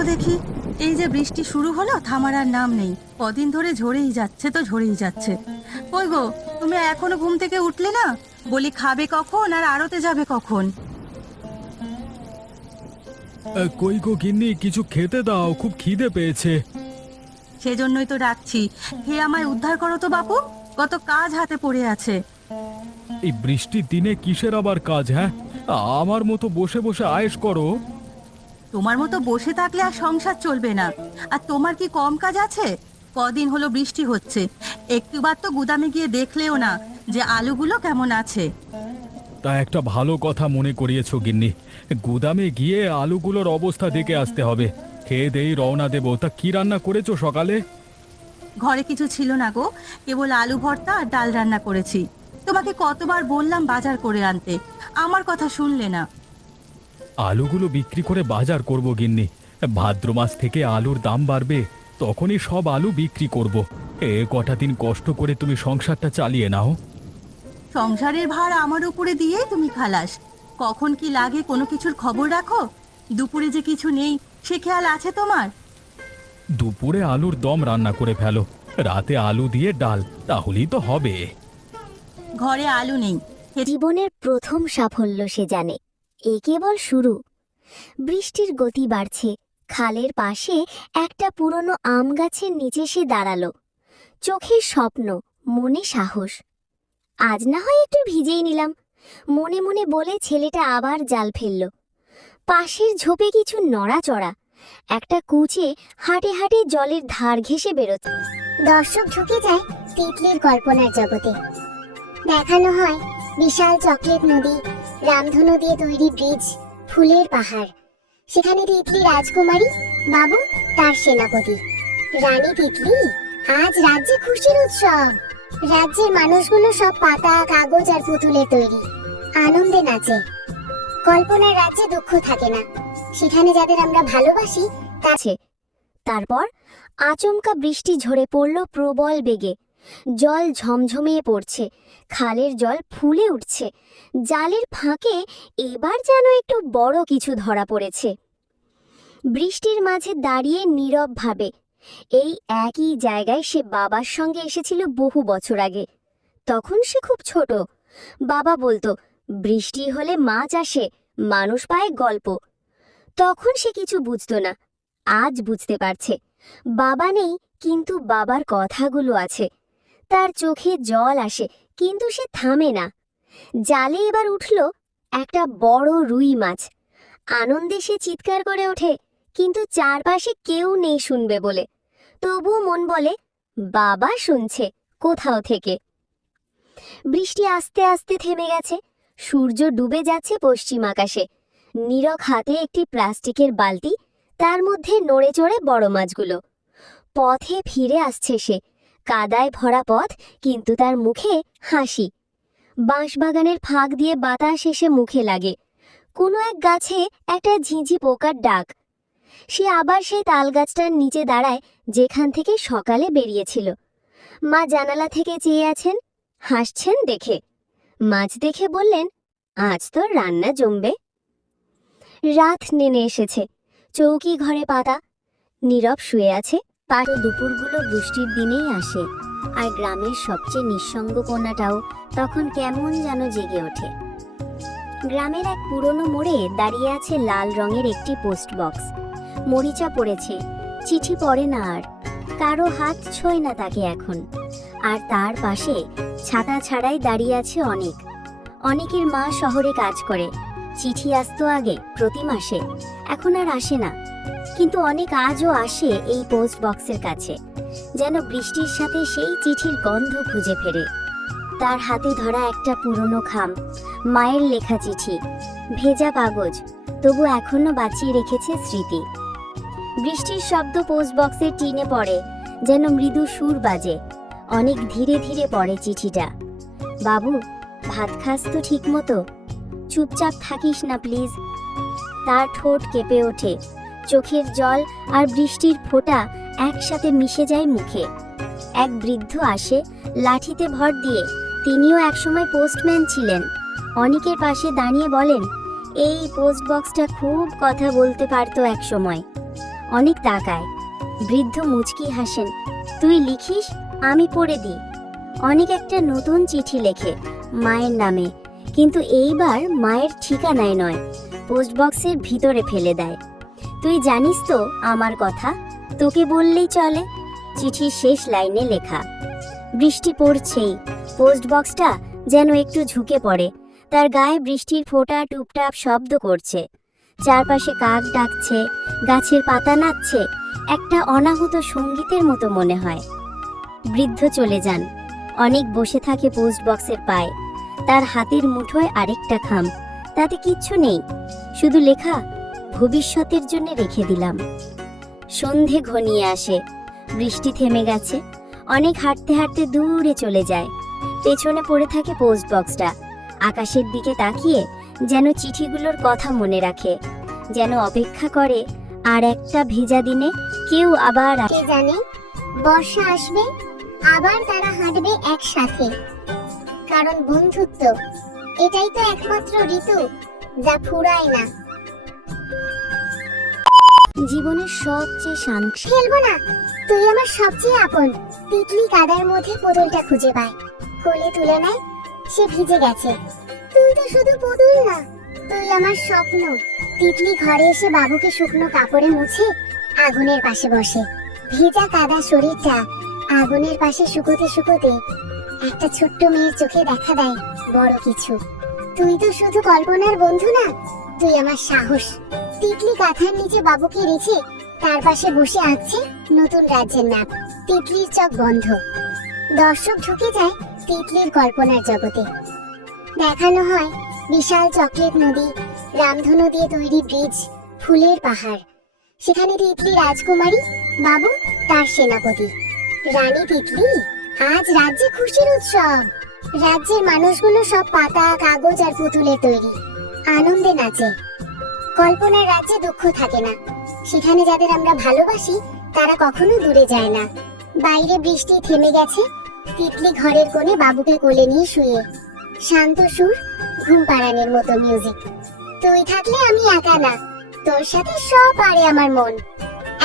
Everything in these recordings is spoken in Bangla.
দেখো দেখি, এই যে বৃষ্টি শুরু হলো, থামার আর নাম নেই। কদিন ধরে ঝরেই যাচ্ছে তো ঝরেই যাচ্ছে। কই গো, তুমি এখনো ঘুম থেকে উঠলে না? বলি খাবে কখন আর আড়তে যাবে কখন? কই গো গিন্নি, কিছু খেতে দাও, খুব খিদে পেয়েছে। সেজন্যই তো ডাকছি, খেয়ে আমায় উদ্ধার করো তো বাপু, কত কাজ হাতে পড়ে আছে। এই বৃষ্টির দিনে কিসের আবার কাজ? হ্যাঁ, আমার মতো বসে বসে আয়েশ করো। তোমার মতো বসে থাকলে আর সংসার চলবে না। আর তোমার কি কম কাজ আছে? কদিন হলো বৃষ্টি হচ্ছে, একটুবার তো গুদামে গিয়ে দেখলেও না যে আলুগুলো কেমন আছে। তা একটা ভালো কথা মনে করিয়েছো গিন্নি, গুদামে গিয়ে আলুগুলোর অবস্থা দেখে আসতে হবে। খেয়ে দেই রওনা দেবো। তা কি রান্না করেছো সকালে? ঘরে কিছু ছিল না গো, কেবল আলু ভর্তা আর ডাল রান্না করেছি। তোমাকে কতবার বললাম বাজার করে আনতে, আমার কথা শুনলে না। আলুগুলো বিক্রি করে বাজার করব গিন্নি। ভাদ্র মাস থেকে আলুর দাম বাড়বে, তখনই সব আলু বিক্রি করব। কটা দিন কষ্ট করে তুমি সংসারটা চালিয়ে নাও। সংসারের ভার আমার উপরে দিয়ে তুমি খালাস। কখন কি লাগে কোনো কিছুর খবর রাখো? দুপুরে যে কিছু নেই সে খেয়াল আছে তোমার? দুপুরে আলুর দম রান্না করে ফেলো, রাতে আলু দিয়ে ডাল, তাহলেই তো হবে। ঘরে আলু নেই। জীবনের প্রথম সাফল্য সে জানে, এ কেবল শুরু। বৃষ্টির গতি বাড়ছে, খালের পাশে একটা পুরনো আম গাছের নিচে সে দাঁড়ালো। চোখের স্বপ্ন, মনে সাহস। আজ না হয় একটু ভিজেই নিলাম, মনে মনে বলে ছেলেটা আবার জাল ফেলল। পাশের ঝোপে কিছু নড়াচড়া, একটা কুচে হাঁটে হাঁটে জলের ধার ঘেঁষে বেরোচ্ছে। দর্শক ঢুকে যায় তিতলির কল্পনার জগতে। দেখানো হয় বিশাল চকলেট নদী, রামধনু দিয়ে তৈরি ব্রিজ, ফুলের পাহাড়। সেখানে তিতলি রাজকুমারী, বাবু তার সেনাপতি। রানী তিতলি, আজ রাজ্যে খুশির উৎসব। রাজ্যের মানুষগুলো সব পাতা, কাগজ আর পুতুলের তৈরি, আনন্দে নাচে। কল্পনার রাজ্যে দুঃখ থাকে না, সেখানে যাদের আমরা ভালোবাসি আছে। তারপর আচমকা বৃষ্টি ঝরে পড়ল প্রবল বেগে। জল ঝমঝমিয়ে পড়ছে, খালের জল ফুলে উঠছে। জালের ফাঁকে এবার যেন একটু বড় কিছু ধরা পড়েছে। বৃষ্টির মাঝে দাঁড়িয়ে নীরব ভাবে, এই একই জায়গায় সে বাবার সঙ্গে এসেছিল বহু বছর আগে। তখন সে খুব ছোট। বাবা বলতো, বৃষ্টি হলে মাছ আসে, মানুষ পায় গল্প। তখন সে কিছু বুঝতো না, আজ বুঝতে পারছে। বাবা নেই, কিন্তু বাবার কথাগুলো আছে। তার চোখে জল আসে, কিন্তু সে থামে না। জালে এবার উঠল একটা বড় রুই মাছ। আনন্দে সে চিৎকার করে ওঠে, কিন্তু চারপাশে কেউ নেই শুনবে বলে। তবুও মন বলে, বাবা শুনছে কোথাও থেকে। বৃষ্টি আস্তে আস্তে থেমে গেছে, সূর্য ডুবে যাচ্ছে পশ্চিম আকাশে। নীরব হাতে একটি প্লাস্টিকের বালতি, তার মধ্যে নড়ে চড়ে বড় মাছগুলো। পথে ফিরে আসছে সে, কাদায় ভরা পথ, কিন্তু তার মুখে হাসি। বাঁশবাগানের ফাঁক দিয়ে বাতাস এসে মুখে লাগে। কোনো এক গাছে একটা ঝিঁঝি পোকার ডাক। সে আবার সেই তাল গাছটার নিচে দাঁড়ায়, যেখান থেকে সকালে বেরিয়েছিল। মা জানালা থেকে চেয়ে আছেন, হাসছেন দেখে। মাছ দেখে বললেন, আজ তো রান্না জমবে। রাত নেমে এসেছে, চৌকি ঘরে পাতা, নীরব শুয়ে আছে। পাটো দুপুরগুলো বৃষ্টির দিনেই আসে, আর গ্রামের সবচেয়ে নিঃসঙ্গ কোণাটাও তখন কেমন যেন জেগে ওঠে। গ্রামের এক পুরনো মোড়ে দাঁড়িয়ে আছে লাল রঙের একটি পোস্ট বক্স। মরিচা পড়েছে, চিঠি পড়ে না আর, কারো হাত ছোঁয় না তাকে এখন। আর তার পাশে ছাতা ছাড়াই দাঁড়িয়ে আছে অনেকের মা শহরে কাজ করে। চিঠি আসতো আগে প্রতি মাসে, এখন আর আসে না। কিন্তু অনেক আজও আসে এই পোস্ট বক্সের কাছে, যেন বৃষ্টির সাথে সেই চিঠির গন্ধ খুঁজে ফেরে। তার হাতে ধরা একটা পুরনো খাম, মায়ের লেখা চিঠি, ভেজা কাগজ, তবু এখনো বাঁচিয়ে রেখেছে স্মৃতি। বৃষ্টির শব্দ পোস্ট বক্সের টিনে পড়ে, যেন মৃদু সুর বাজে। অনেক ধীরে ধীরে পড়ে চিঠিটা। বাবু, ভাত খাস তো ঠিক মতো? চুপচাপ থাকিস না প্লিজ। তার ঠোঁট কেঁপে ওঠে, চোখের জল আর বৃষ্টির ফোঁটা একসাথে মিশে যায় মুখে। এক বৃদ্ধ আসে লাঠিতে ভর দিয়ে, তিনিও একসময় পোস্টম্যান ছিলেন। অনেকের পাশে দাঁড়িয়ে বলেন, এই পোস্ট বক্সটা খুব কথা বলতে পারতো একসময়। অনেক তাকায়। বৃদ্ধ মুচকি হাসেন। তুই লিখিস, আমি পড়ে দিই। অনেক একটা নতুন চিঠি লেখে মায়ের নামে, কিন্তু এইবার মায়ের ঠিকানায় নয়, পোস্ট বক্সের ভিতরে ফেলে দেয়। তুই জানিস তো আমার কথা, তোকে বললেই চলে। চিঠির শেষ লাইনে লেখা। বৃষ্টি পড়ছেই, পোস্ট বক্সটা যেন একটু ঝুঁকে পড়ে। তার গায়ে বৃষ্টির ফোঁটা টুপটাপ শব্দ করছে। চারপাশে কাক ডাকছে, গাছের পাতা নাচছে, একটা অনাহুত সঙ্গীতের মতো মনে হয়। বৃদ্ধ চলে যান। অনেক বসে থাকে পোস্ট বক্সের পায়ে। তার হাতের মুঠোয় আরেকটা খাম, তাতে কিচ্ছু নেই, শুধু লেখা, ভবিষ্যতের জন্য রেখে দিলাম। সন্ধে ঘনিয়ে আসে, বৃষ্টি থেমে গেছে। অনেক হাঁটতে হাঁটতে দূরে চলে যায়। পেছনে পড়ে থাকে পোস্ট বক্সটা। আকাশের দিকে তাকিয়ে যেন চিঠিগুলোর কথা মনে রাখে, যেন অপেক্ষা করে আর একটা ভেজা দিনে কেউ আবার কে জানে বর্ষা আসবে, আবার তারা হাঁটবে একসাথে। কারণ বন্ধুত্ব এটাই তো একমাত্র ঋতু যা ফুরায় না। জীবনের সবচেয়ে শান্ত। খেলবো না, তুই আমার সবচেয়ে আপন। তিতলি কাদার মধ্যে পুতুলটা খুঁজে পায়, কোলে তুলে নেয়। সে ভিজে গেছে। তুই তো শুধু পুতুল না, তুই আমার স্বপ্ন। তিতলি ঘরে এসে বাবুকে শুকনো কাপড়ে মুছে আগুনের পাশে বসে। ভেজা কাদা শরীরটা আগুনের পাশে শুকোতে শুকোতে একটা ছোট্ট মেয়ের চোখে দেখা দেয় বড় কিছু। তুই তো শুধু কল্পনার বন্ধু না, তুই আমার সাহস। তিতলি কাঁথার নিচে বাবুকে রেখে তার পাশে বসে আঁকছে নতুন রাজ্যের ম্যাপ। তিতলির চোখ বন্ধ। দর্শক ঢুকে যায় তিতলির কল্পনার জগতে। দেখানো হয় বিশাল চকলেট নদী, রামধনু দিয়ে তৈরি ব্রিজ, ফুলের পাহাড়। সেখানে তিতলি রাজকুমারী, বাবু তার সেনাপতি। রানী তিতলি, আজ রাজ্যে খুশির উৎসব। রাজ্যের মানুষগুলো সব পাতা, কাগজ আর পুতুলের তৈরি, আনন্দে নাচে। কল্পনার রাজ্যে দুঃখ থাকে না। সেখানে যাদের আমরা ভালোবাসি তারা কখনো দূরে যায় না। বাইরে বৃষ্টি থেমে গেছে। তিতলি ঘরের কোণে বাবুকে কোলে নিয়ে শুয়ে। শান্ত সুর, ঘুম পাড়ানোর মতো মিউজিক। তুই থাকলে আমি একা না, তোর সাথে সব পারে আমার মন।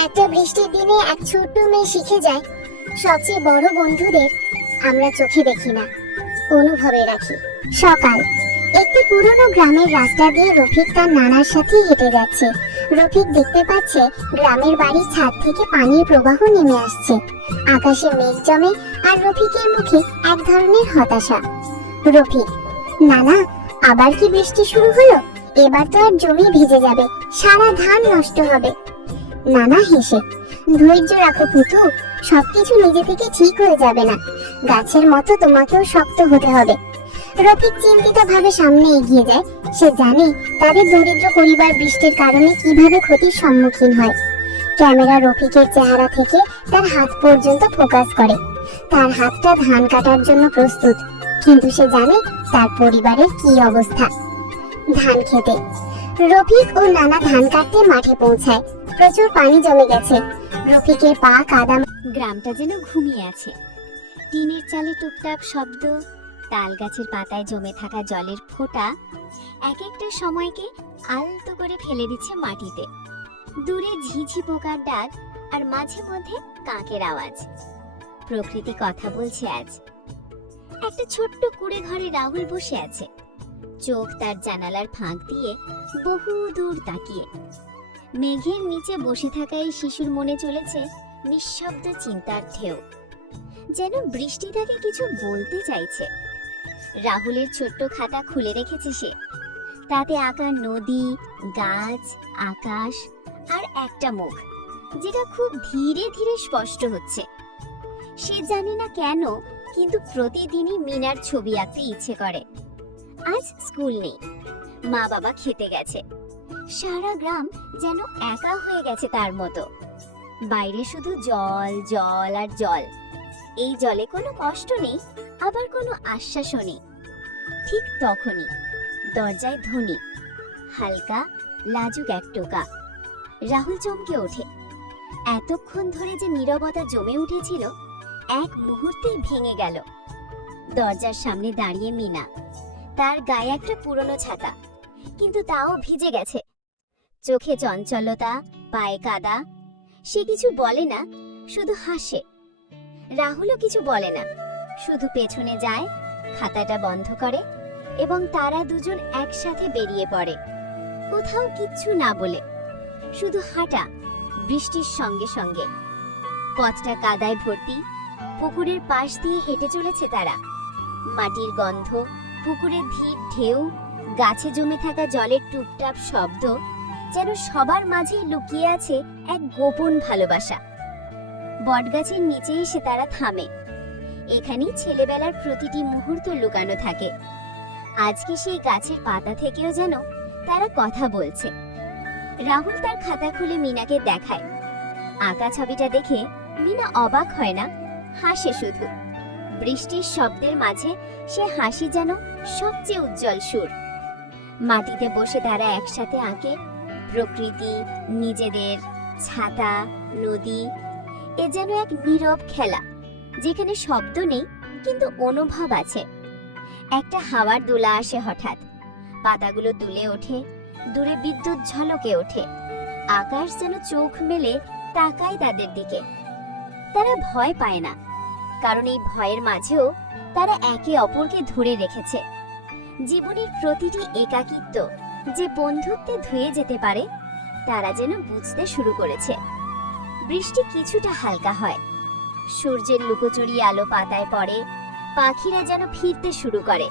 একটা বৃষ্টির দিনে এক ছোট্ট মেয়ে শিখে যায় সবচেয়ে বড় বন্ধুদের আমরা চোখে দেখি না, অনুভবে রাখি। সকাল, একটি পুরনো গ্রামের রাস্তা দিয়ে রফিক তার নানার সাথে হেঁটে যাচ্ছে। রফিক দেখতে পাচ্ছে গ্রামের বাড়ির ছাদ থেকে পানির প্রবাহ নেমে আসছে। আকাশে মেঘ জমে আর রফিকের মুখে এক ধরনের হতাশা। রফিক, নানা, আবার কি বৃষ্টি শুরু হলো? এবার তো আর জমি ভিজে যাবে, সারা ধান নষ্ট হবে। নানা হেসে, ধৈর্য রাখো পুতু, সবকিছু নিজে থেকে ঠিক হয়ে যাবে না। গাছের মতো তোমাকেও শক্ত হতে হবে। রফিক চিন্তিত ভাবে সামনে এগিয়ে যায়। সে জানে তাদের দরিদ্র পরিবার বৃষ্টির কারণে কিভাবে ক্ষতির সম্মুখীন হয়। ক্যামেরা রফিকের চেহারা থেকে তার হাত পর্যন্ত ফোকাস করে। তার হাতটা ধান কাটার জন্য প্রস্তুত, কিন্তু সে জানে তার পরিবারের কি অবস্থা। ধান খেতে রফিক ও নানা ধান কাটতে মাঠে পৌঁছায়। প্রচুর পানি জমে গেছে। রফিকের পা কাদা। গ্রামটা যেন ঘুমিয়ে আছে। টিনের চালে টুকটাক শব্দ, তাল গাছের পাতায় জমে থাকা জলের ফোঁটা এক একটা সময়কে আলতো করে ফেলে দিচ্ছে মাটিতে। দূরে ঝিঝি পোকার ডাক আর মাঝে মধ্যে কাকের আওয়াজ। প্রকৃতি কথা বলছে আজ। একটা ছোট্ট কুড়ে ঘরে রাহুল বসে আছে, চোখ তার জানালার ফাঁক দিয়ে বহু দূর তাকিয়ে। মেঘের নিচে বসে থাকা এই শিশুর মনে চলেছে নিঃশব্দ চিন্তার ঢেউ, যেন বৃষ্টি তাকে কিছু বলতে চাইছে। রাহুলের ছোট্ট খাতা খুলে রেখেছে সে। তাতে আঁকা নদী, গাছ, আকাশ আর একটা মুখ, যেটা খুব ধীরে ধীরে স্পষ্ট হচ্ছে। সে জানে না কেন, কিন্তু প্রতিদিনই মিনার ছবি আঁকতে ইচ্ছে করে। আজ স্কুল নেই, মা বাবা খেতে গেছে। সারা গ্রাম যেন একা হয়ে গেছে তার মতো। বাইরে শুধু জল, জল আর জল। এই জলে কোনো কষ্ট নেই, আবার কোনো আশ্বাসও নেই। ঠিক তখনই দরজায় ধ্বনি, হালকা লাজুক এক টোকা। রাহুল চমকে ওঠে। এতক্ষণ ধরে যে নীরবতা জমে উঠেছিল এক মুহূর্তেই ভেঙে গেল। দরজার সামনে দাঁড়িয়ে মিনা। তার গায়ে একটা পুরনো ছাতা, কিন্তু তাও ভিজে গেছে। চোখে চঞ্চলতা, পায়ে কাদা। সে কিছু বলে না, শুধু হাসে। রাহুলও কিছু বলে না, শুধু পেছনে যায়, খাতাটা বন্ধ করে এবং তারা দুজন একসাথে বেরিয়ে পড়ে, কোথাও কিচ্ছু না বলে, শুধু হাঁটা বৃষ্টির সঙ্গে সঙ্গে। পথটা কাদায় ভর্তি, পুকুরের পাশ দিয়ে হেঁটে চলেছে তারা। মাটির গন্ধ, পুকুরের ধীর ঢেউ, গাছে জমে থাকা জলের টুপটাপ শব্দ, যেন সবার মাঝেই লুকিয়ে আছে এক গোপন ভালোবাসা। বটগাছের নিচে এসে তারা থামে। এখানেই ছেলেবেলার প্রতিটি মুহূর্ত লুকানো থাকে। আজকে সেই গাছের পাতা থেকেও যেন তারা কথা বলছে। রাহুল তার খাতা খুলে মিনাকে দেখায়। আঁকা ছবিটা দেখে মিনা অবাক হয় না, হাসে শুধু। বৃষ্টির শব্দের মাঝে সে হাসি যেন সবচেয়ে উজ্জ্বল সুর। মাটিতে বসে তারা একসাথে আঁকে প্রকৃতি, নিজেদের, ছাতা, নদী। এ যেন এক নীরব খেলা, যেখানে শব্দ নেই কিন্তু অনুভব আছে। একটা হাওয়ার দোলা আসে হঠাৎ, পাতাগুলো দুলে ওঠে, দূরে বিদ্যুৎ ঝলকে ওঠে। আকাশ যেন চোখ মেলে তাকায় তাদের দিকে। তারা ভয় পায় না, কারণ এই ভয়ের মাঝেও তারা একে অপরকে ধরে রেখেছে। জীবনের প্রতিটি একাকিত্ব যে বন্ধুত্বে ধুয়ে যেতে পারে, তারা যেন বুঝতে শুরু করেছে। বৃষ্টি কিছুটা হালকা হয়, সূর্যের লুকোচুরি আলো পাতায় পড়ে, পাখিরা যেন ফিরতে শুরু করে।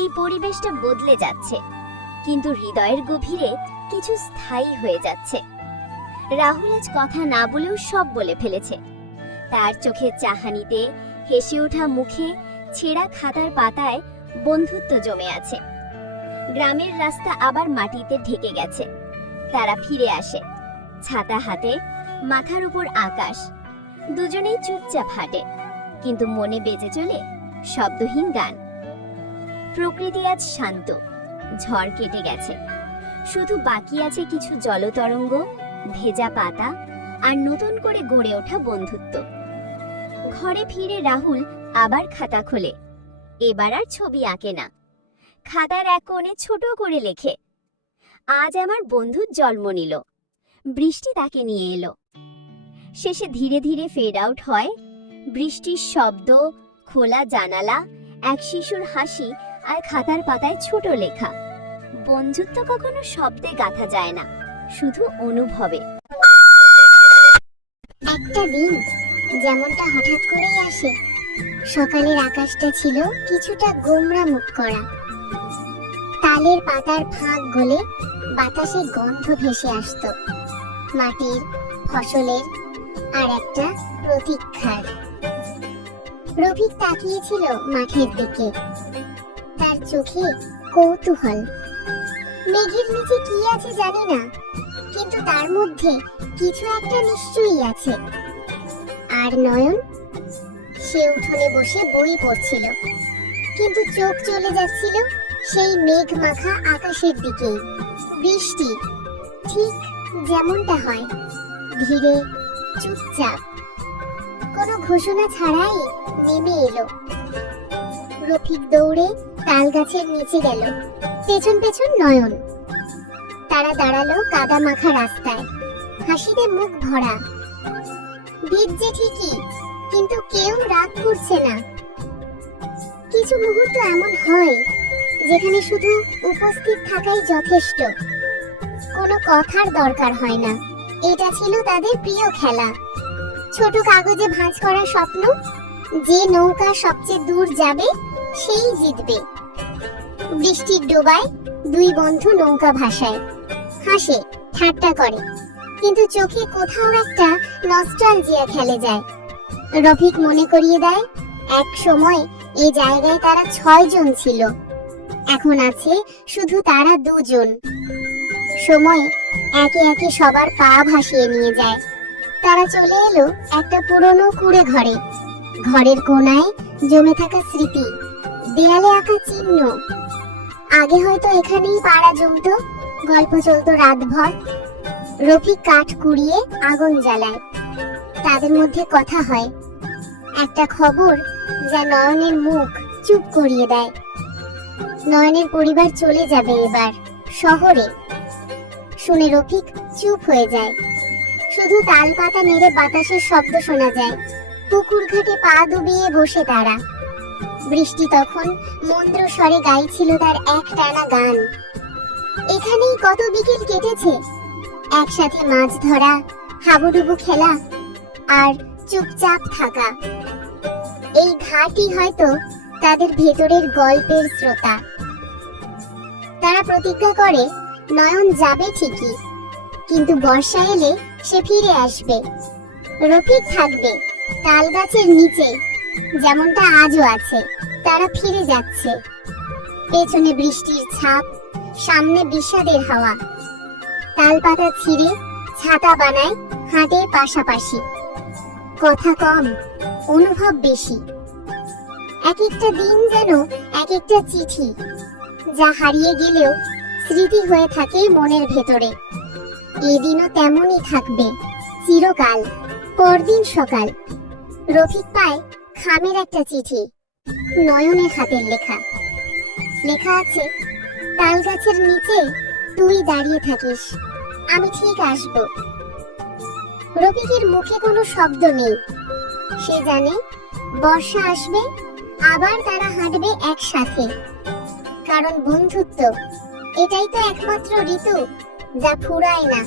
এই পরিবেশটা বদলে যাচ্ছে, কিন্তু হৃদয়ের গভীরে কিছু স্থায়ী হয়ে যাচ্ছে। রাহুল আজ কথা না বলেও সব বলে ফেলেছে। তার চোখের চাহানিতে, হেসে ওঠা মুখে, ছেঁড়া খাতার পাতায় বন্ধুত্ব জমে আছে। গ্রামের রাস্তা আবার মাটিতে ঢেকে গেছে। তারা ফিরে আসে, ছাতা হাতে, মাথার উপর আকাশ। দুজনেই চুপচাপ হাঁটে, কিন্তু মনে বেজে চলে শব্দহীন গান। প্রকৃতি আজ শান্ত, ঝড় কেটে গেছে। শুধু বাকি আছে কিছু জলতরঙ্গ, ভেজা পাতা আর নতুন করে গড়ে ওঠা বন্ধুত্ব। ঘরে ফিরে রাহুল আবার খাতা খোলে। এবার আর ছবি আঁকে না, খাতার এক কোণে ছোট করে লেখে, আজ আমার বন্ধুর জন্ম নিল। বৃষ্টি তাকে নিয়ে এলো। শেষে ধীরে ধীরে ফেড আউট হয়। বৃষ্টির শব্দ, খোলা জানালা, এক শিশুর হাসি আর খাতার পাতায় ছোট লেখা। বন্ধুত্ব কখনো শব্দে গাঁথা যায় না, শুধু অনুভবে। একটা দিন যেমনটা হঠাৎ করেই আসে। সকালের আকাশটা ছিল কিছুটা গোমড়া মুখ করা। তালের পাতার ফাঁক গলে বাতাসে গন্ধ ভেসে আসতো, মাটির, ফসলের আর একটা প্রতীক্ষার। রফিক তাকিয়েছিল মাঠের দিকে, তার চোখে কৌতূহল। মেঘের নিচে কি আছে জানি না, কিন্তু তার মধ্যে কিছু একটা নিশ্চয়ই আছে। আর নয়ন, সে উঠোনে বসে বই পড়ছিল, কিন্তু চোখ চলে যাচ্ছিল সেই মেঘ মাখা আকাশের দিকেই। বৃষ্টি ঠিক যেমনটা হয়, ধীরে, চুপচাপ, কোনো ঘোষণা ছাড়াই নেমে এলো। রফিক দৌড়ে তাল গাছের নিচে গেল, পেছন পেছন নয়ন। তারা দাঁড়ালো কাদা মাখা রাস্তায়, হাসিতে মুখ ভরা। ভিজছে ঠিকই, কিন্তু কেউ রাগ করছে না। কিছু মুহূর্ত এমন হয় যেখানে শুধু উপস্থিত থাকাই যথেষ্ট, কোনো কথার দরকার হয় না। এটা ছিল তাদের প্রিয় খেলা, ছোট কাগজে ভাঁজ করা স্বপ্ন। যে নৌকা সবচেয়ে দূর যাবে সেই জিতবে। বৃষ্টির ডোবায় দুই বন্ধু নৌকা ভাসায়, হাসে, ঠাট্টা করে, কিন্তু চোখে কোথাও একটা নস্টালজিয়া খেলে যায়। রফিক মনে করিয়ে দেয়, এক সময় এই জায়গায় তারা 6 জন ছিল, এখন আছে শুধু তারা 2 জন। সময় একে একে সবার পা ভাসিয়ে নিয়ে যায়। তারা চলে এলো একটা পুরনো কুঁড়ে ঘরে। ঘরের কোণায় জমে থাকা স্মৃতি, দেয়ালে আঁকা চিহ্ন। আগে হয়তো এখানেই পাড়া জমতো, গল্প চলতো রাতভর। রফিক কাঠ কুড়িয়ে আগুন জ্বালায়, তাদের মধ্যে কথা হয়। একটা খবর যা নয়নের মুখ চুপ করিয়ে দেয়। নয়নের পরিবার চলে যাবে এবার শহরে। শুনে রফিক চুপ হয়ে যায়। শুধু তাল পাতা নেড়ে বাতাসের শব্দ শোনা যায়। পুকুর ঘাটে পা ডুবিয়ে বসে তারা। বৃষ্টি তখন মন্দ্র স্বরে গাইছিল তার এক টানা গান। এখানেই কত বিকেল কেটেছে, একসাথে মাছ ধরা, হাবুডুবু খেলা আর চুপচাপ থাকা। এই ঘাটই হয়তো তাদের ভেতরের গল্পের শ্রোতা। তারা প্রতিজ্ঞা করে নয়ন যাবে ঠিকই, কিন্তু বর্ষা এলে সে ফিরে আসবে। রফিক থাকবে তাল গাছের নিচে, যেমনটা আজও আছে। তারা ফিরে যাচ্ছে, পেছনে বৃষ্টির ছাপ, সামনে বিষাদের হাওয়া। তাল পাতা ছিঁড়ে ছাতা বানায়, হাঁটে পাশাপাশি। কথা কম, অনুভব বেশি। এক একটা দিন যেন এক একটা চিঠি, যা হারিয়ে গেলেও স্মৃতি হয়ে থাকে মনের ভেতরে। এদিনও তেমনই থাকবে চিরকাল। পরদিন সকাল, রফিক পায় খামের একটা চিঠি, নয়নের হাতের লেখা। লেখা আছে, তাল গাছের নিচে তুই দাঁড়িয়ে থাকিস, আমি ঠিক আসব। রফিকের মুখে কোনো শব্দ নেই। সে জানে বর্ষা আসবে, আবার তারা হাঁটবে একসাথে। কারণ বন্ধুত্ব এটাই তো একমাত্র ঋতু যা ফুরায় না।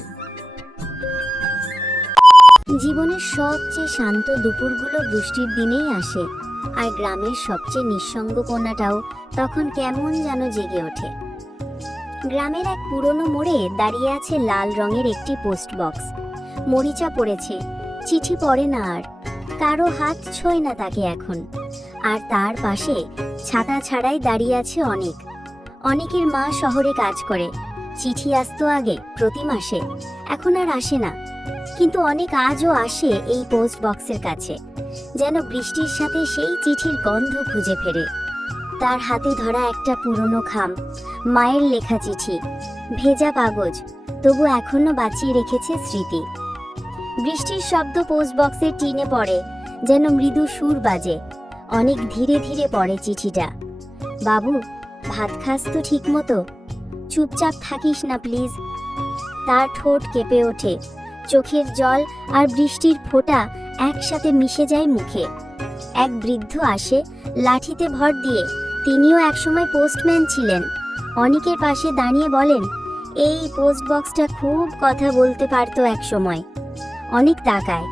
জীবনের সবচেয়ে শান্ত দুপুরগুলো বৃষ্টির দিনেই আসে, আর গ্রামের সবচেয়ে নিঃসঙ্গ কোণাটাও তখন কেমন যেন জেগে ওঠে। গ্রামের এক পুরনো মোড়ে দাঁড়িয়ে আছে লাল রঙের একটি পোস্ট বক্স। মরিচা পড়েছে, চিঠি পড়ে না আর, কারো হাত ছোঁয় না তাকে এখন। আর তার পাশে ছাতা ছাড়াই দাঁড়িয়ে আছে অনেক। অনেকের মা শহরে কাজ করে, চিঠি আসতো আগে প্রতি মাসে, এখন আর আসে না। কিন্তু অনেক আজও আসে এই পোস্ট বক্সের কাছে, যেন বৃষ্টির সাথে সেই চিঠির গন্ধ খুঁজে ফেরে। তার হাতে ধরা একটা পুরনো খাম, মায়ের লেখা চিঠি, ভেজা কাগজ, তবু এখনো বাঁচিয়ে রেখেছে স্মৃতি। বৃষ্টির শব্দ পোস্ট বক্সের টিনে পড়ে, যেন মৃদু সুর বাজে। অনেক ধীরে ধীরে পড়ে চিঠিটা। বাবু, ভাত খাস তো ঠিক মতো? চুপচাপ থাকিস না প্লিজ। তার ঠোঁট কেঁপে ওঠে, চোখের জল আর বৃষ্টির ফোঁটা একসাথে মিশে যায় মুখে। এক বৃদ্ধ আসে লাঠিতে ভর দিয়ে, তিনিও একসময় পোস্টম্যান ছিলেন। অনেকের পাশে দাঁড়িয়ে বলেন, এই পোস্ট বক্সটা খুব কথা বলতে পারতো এক সময়। অনেক তাকায়,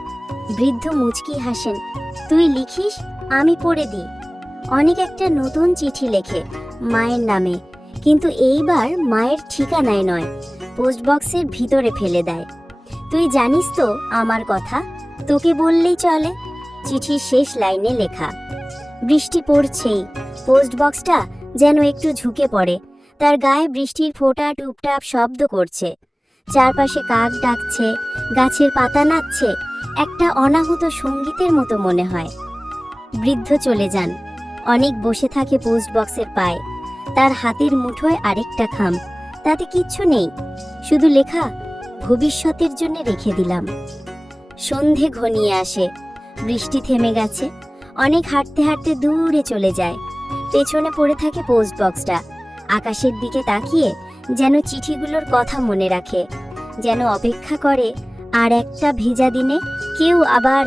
বৃদ্ধ মুচকি হাসেন, তুই লিখিস, আমি পড়ে দিই। অনেক একটা নতুন চিঠি লেখে মায়ের নামে, কিন্তু এইবার মায়ের ঠিকানায় নয়, পোস্ট বক্সের ভিতরে ফেলে দেয়। তুই জানিস তো আমার কথা, তোকে বললেই চলে। চিঠির শেষ লাইনে লেখা। বৃষ্টি পড়ছেই, পোস্ট বক্সটা যেন একটু ঝুঁকে পড়ে, তার গায়ে বৃষ্টির ফোঁটা টুপটাপ শব্দ করছে। চারপাশে কাক ডাকছে, গাছের পাতা নাচছে, একটা অনাহুত সঙ্গীতের মতো মনে হয়। বৃদ্ধ চলে যান। অনেক বসে থাকে পোস্ট বক্সের পায়ে, তার হাতের মুঠোয় আরেকটা খাম, তাতে কিচ্ছু নেই, শুধু লেখা, ভবিষ্যতের জন্য রেখে দিলাম। সন্ধে ঘনিয়ে আসে, বৃষ্টি থেমে গেছে। অনেক হাঁটতে হাঁটতে দূরে চলে যায়। পেছনে পড়ে থাকে পোস্ট বক্সটা, আকাশের দিকে তাকিয়ে যেন চিঠিগুলোর কথা মনে রাখে, যেন অপেক্ষা করে আর একটা ভেজা দিনে কেউ আবার